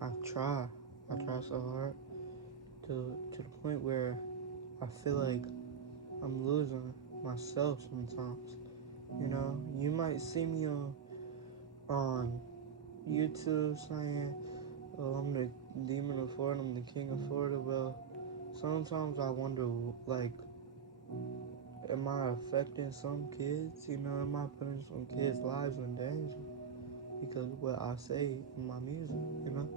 I try. I try so hard to the point where I feel like I'm losing myself sometimes. You know, you might see me on YouTube saying, "Oh, I'm the demon of Florida. I'm the king of Florida." Well, sometimes I wonder, like, am I affecting some kids? You know, am I putting some kids' lives in danger because of what I say in my music? You know,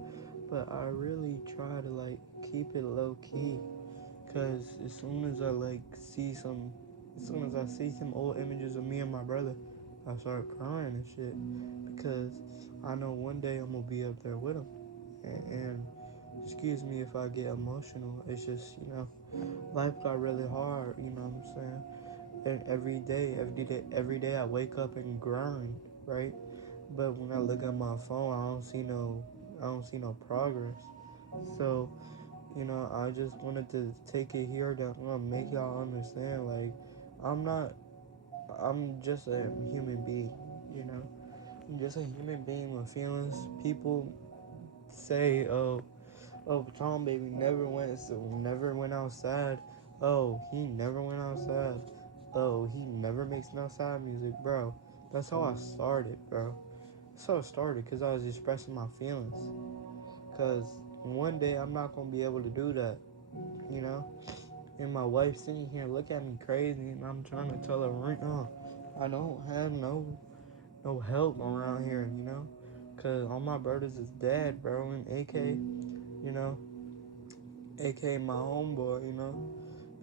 but I really try to like keep it low key, cause as soon as I see some old images of me and my brother, I start crying and shit, because I know one day I'm gonna be up there with him, and excuse me if I get emotional. It's just, life got really hard. You know what I'm saying? And every day I wake up and grind, right? But when I look at my phone, I don't see no progress. So, I just wanted to take it here to make y'all understand, like, I'm not, I'm just a human being, you know? I'm just a human being with feelings. People say, oh, Tom Baby never went outside. Oh, he never went outside. Oh, he never makes no side music, bro. That's how I started, bro. That's how I started, because I was expressing my feelings. Because one day I'm not going to be able to do that, you know? And my wife sitting here look at me crazy, and I'm trying to tell her right now, I don't have no help around here, you know? Because all my brothers is dead, bro, and you know, AK my homeboy,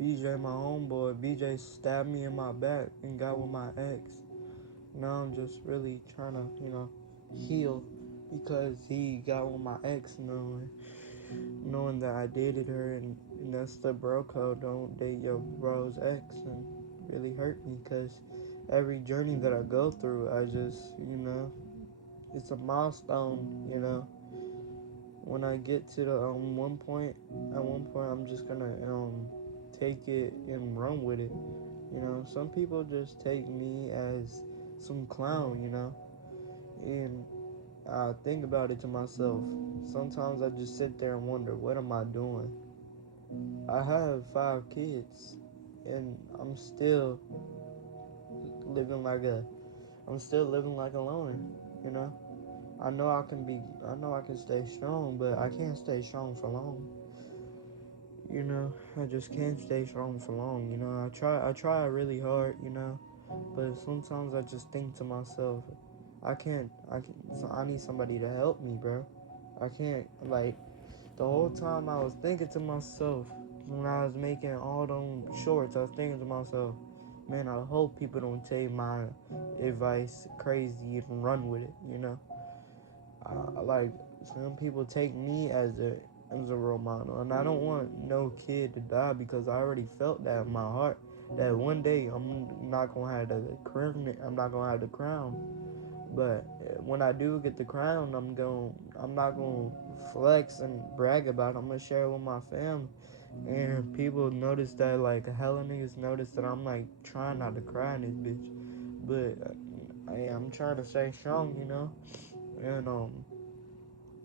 BJ my homeboy. BJ stabbed me in my back and got with my ex. Now I'm just really trying to, heal, because he got with my ex, knowing that I dated her, and that's the bro code. Don't date your bro's ex, and really hurt me, because every journey that I go through, I just, it's a milestone, when I get to the at one point, I'm just gonna take it and run with it. Some people just take me as some clown, and I think about it to myself. Sometimes I just sit there and wonder, what am I doing? I have 5 kids, and living like a, I'm still living like a loner, you know. I know I can stay strong, but I can't stay strong for long. I just can't stay strong for long. I try really hard, but sometimes I just think to myself, so I need somebody to help me, bro. I can't, like, the whole time I was thinking to myself, when I was making all them shorts, I was thinking to myself, man, I hope people don't take my advice crazy and run with it, like, some people take me as a role model, and I don't want no kid to die, because I already felt that in my heart, that one day I'm not gonna have the crown. I'm not gonna have the crown. But when I do get the crown, I'm not gonna flex and brag about it. I'm gonna share it with my family, and people notice that, like, hella niggas notice that I'm like trying not to cry in this bitch, but I'm trying to stay strong,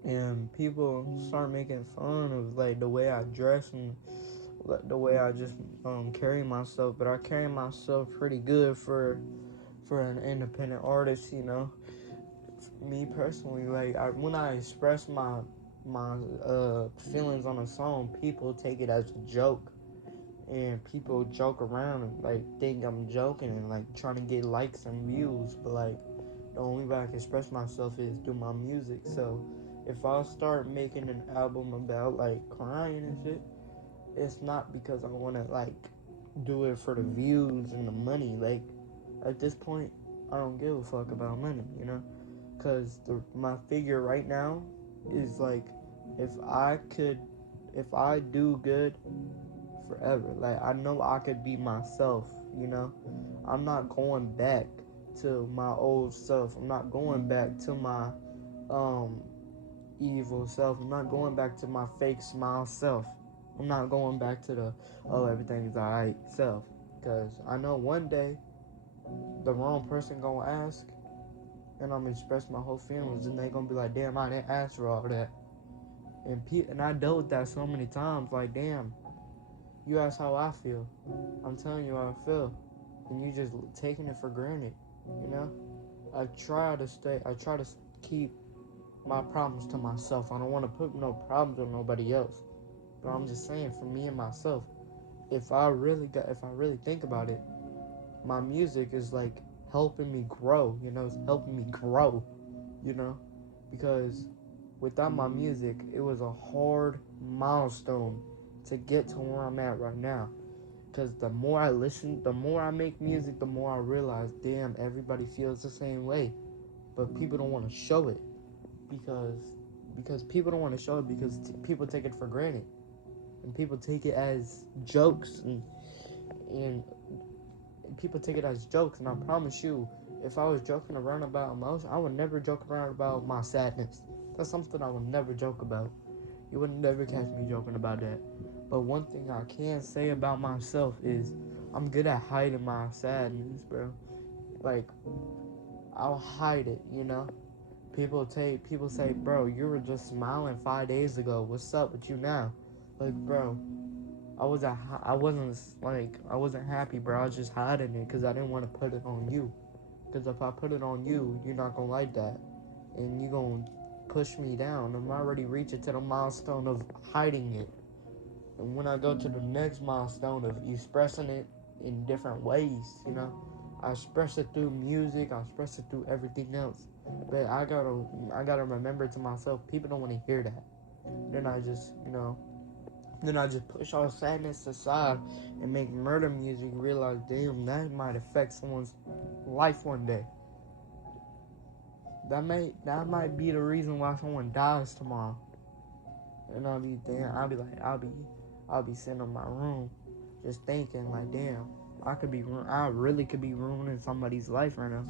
and people start making fun of, like, the way I dress and the way I just carry myself, but I carry myself pretty good for an independent artist, Me personally, like, when I express my feelings on a song, people take it as a joke, and people joke around and, like, think I'm joking and, like, trying to get likes and views, but, like, the only way I can express myself is through my music. So if I start making an album about, like, crying and shit, it's not because I want to, like, do it for the views and the money. Like, at this point, I don't give a fuck about money, because my figure right now is like, if I could, if I do good forever, like, I know I could be myself, I'm not going back to my old self. I'm not going back to my um evil self. I'm not going back to my fake smile self. I'm not going back to the, oh, everything's alright self, because I know one day the wrong person gonna ask, and I'm gonna express my whole feelings, and they gonna be like, damn, I didn't ask for all that. And I dealt with that so many times. Like, damn, you ask how I feel. I'm telling you how I feel, and you just taking it for granted. You know, I try to keep my problems to myself. I don't want to put no problems on nobody else. But I'm just saying, for me and myself, if I really think about it, my music is like helping me grow. You know, it's helping me grow. You know, because without my music, it was a hard milestone to get to where I'm at right now. Because the more I listen, the more I make music, the more I realize, damn, everybody feels the same way, but people don't want to show it because people don't want to show it because people take it for granted, and people take it as jokes, and people take it as jokes. And I promise you, if I was joking around about emotion, I would never joke around about my sadness. That's something I would never joke about. You would never catch me joking about that. But one thing I can say about myself is I'm good at hiding my sadness, bro. Like, I'll hide it, you know? People say, bro, you were just smiling 5 days ago. What's up with you now? Like, bro, I wasn't happy, bro. I was just hiding it because I didn't want to put it on you. Because if I put it on you, you're not gonna like that, and you're gonna push me down. I'm already reaching to the milestone of hiding it, and when I go to the next milestone of expressing it in different ways, you know, I express it through music, I express it through everything else. But I gotta remember to myself, people don't want to hear that. Then I just, you know, then I just push all sadness aside and make murder music. Realize, damn, that might affect someone's life one day. That might be the reason why someone dies tomorrow. And I'll be sitting in my room, just thinking like, damn, I really could be ruining somebody's life right now,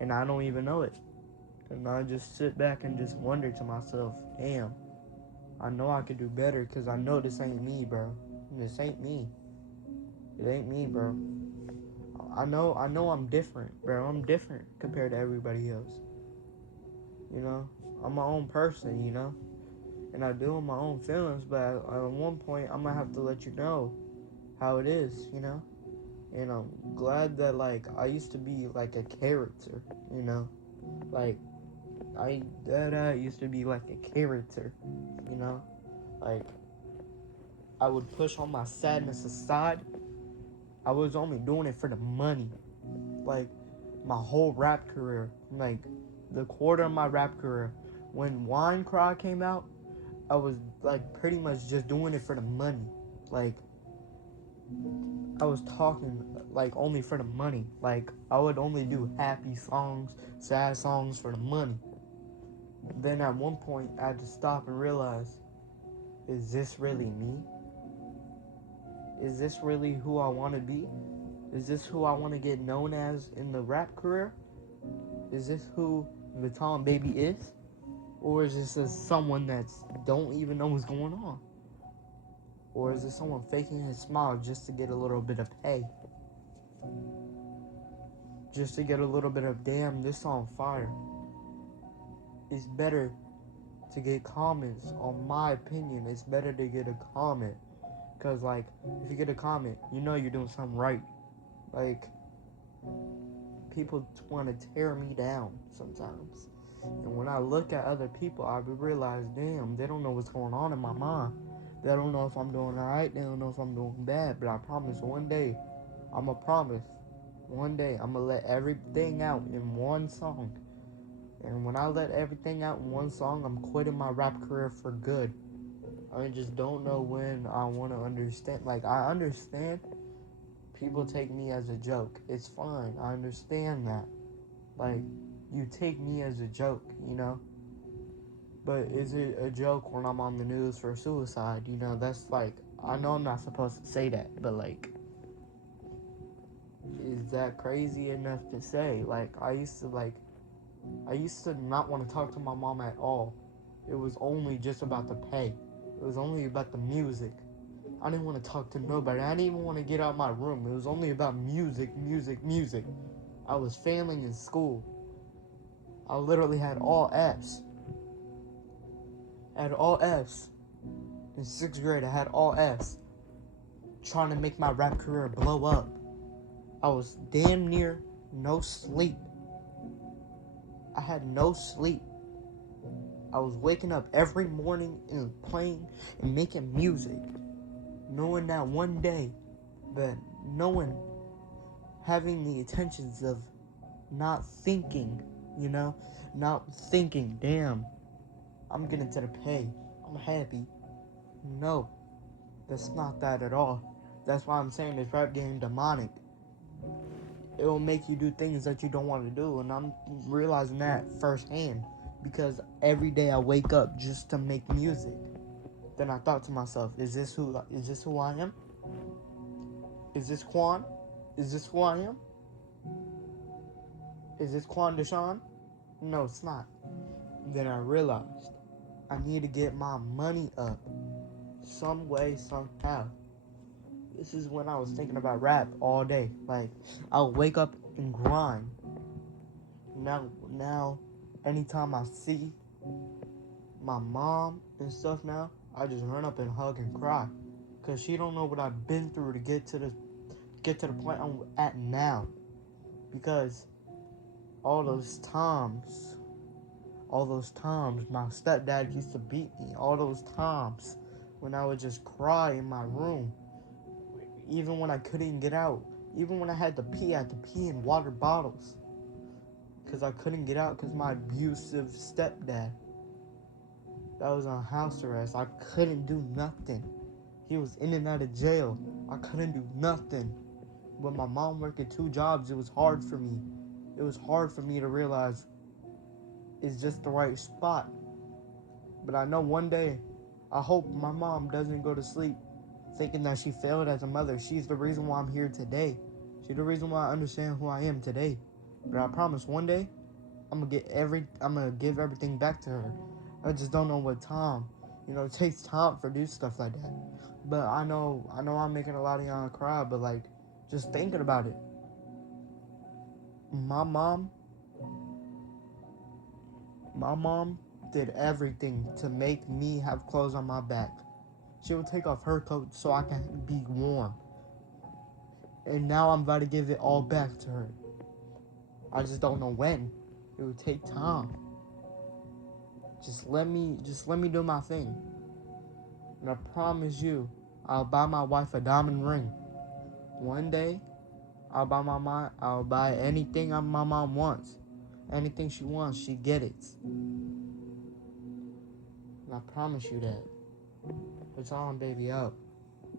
and I don't even know it. And I just sit back and just wonder to myself, damn, I know I could do better because I know this ain't me, bro. This ain't me. It ain't me, bro. I know I'm different, bro. I'm different compared to everybody else. You know, I'm my own person, you know, and I deal with my own feelings. But at one point, I'm gonna have to let you know how it is, you know. And I'm glad that like I used to be like a character, you know, like I used to be like a character, you know, like I would push all my sadness aside. I was only doing it for the money, like my whole rap career, like the quarter of my rap career. When Wine Cry came out, I was like pretty much just doing it for the money, like I was talking like only for the money. Like I would only do happy songs, sad songs for the money. Then at one point I had to stop and realize, is this really me? Is this really who I want to be? Is this who I want to get known as in the rap career? Is this who Viton Baby is? Or is this someone that's don't even know what's going on? Or is this someone faking his smile just to get a little bit of pay? Just to get a little bit of, damn, this on fire. It's better to get comments. On my opinion, it's better to get a comment. Because, like, if you get a comment, you know you're doing something right. Like, people want to tear me down sometimes. And when I look at other people, I realize, damn, they don't know what's going on in my mind. They don't know if I'm doing alright. They don't know if I'm doing bad. But I promise one day, one day, I'm going to let everything out in one song. And when I let everything out in one song, I'm quitting my rap career for good. I just don't know when I want to understand. Like, I understand people take me as a joke. It's fine. I understand that. Like, you take me as a joke, you know? But is it a joke when I'm on the news for suicide? You know, that's like, I know I'm not supposed to say that, but like, is that crazy enough to say? Like, I used to not want to talk to my mom at all. It was only just about the pay. It was only about the music. I didn't want to talk to nobody. I didn't even want to get out of my room. It was only about music, music, music. I was failing in school. I literally had all F's. I had all F's. In 6th grade, I had all F's. Trying to make my rap career blow up. I was damn near no sleep. I had no sleep. I was waking up every morning and playing and making music. Knowing that one day, but having the intentions of not thinking, not thinking, damn, I'm getting to the pay, I'm happy. No, that's not that at all. That's why I'm saying this rap game demonic. It will make you do things that you don't want to do, and I'm realizing that firsthand because every day I wake up just to make music. Then I thought to myself, is this who I am? Is this Quan? Is this who I am? Is this Quan Deshawn? No, it's not. Then I realized I need to get my money up some way, somehow. This is when I was thinking about rap all day. Like, I'll wake up and grind. Now, anytime I see my mom and stuff now, I just run up and hug and cry. Cause she don't know what I've been through to get to the point I'm at now. Because all those times my stepdad used to beat me. All those times when I would just cry in my room. Even when I couldn't get out. Even when I had to pee in water bottles. Because I couldn't get out because my abusive stepdad that was on house arrest. I couldn't do nothing. He was in and out of jail. I couldn't do nothing. When my mom worked at 2 jobs, it was hard for me. It was hard for me to realize it's just the right spot. But I know one day, I hope my mom doesn't go to sleep thinking that she failed as a mother. She's the reason why I'm here today. She's the reason why I understand who I am today. But I promise one day, I'm gonna give everything back to her. I just don't know what time. It takes time for do stuff like that. But I know I'm making a lot of y'all cry, but like, just thinking about it. My mom did everything to make me have clothes on my back. She would take off her coat so I can be warm. And now I'm about to give it all back to her. I just don't know when. It would take time. Just let me do my thing. And I promise you, I'll buy my wife a diamond ring. One day, I'll buy anything my mom wants. Anything she wants, she get it. And I promise you that. It's on, baby, out.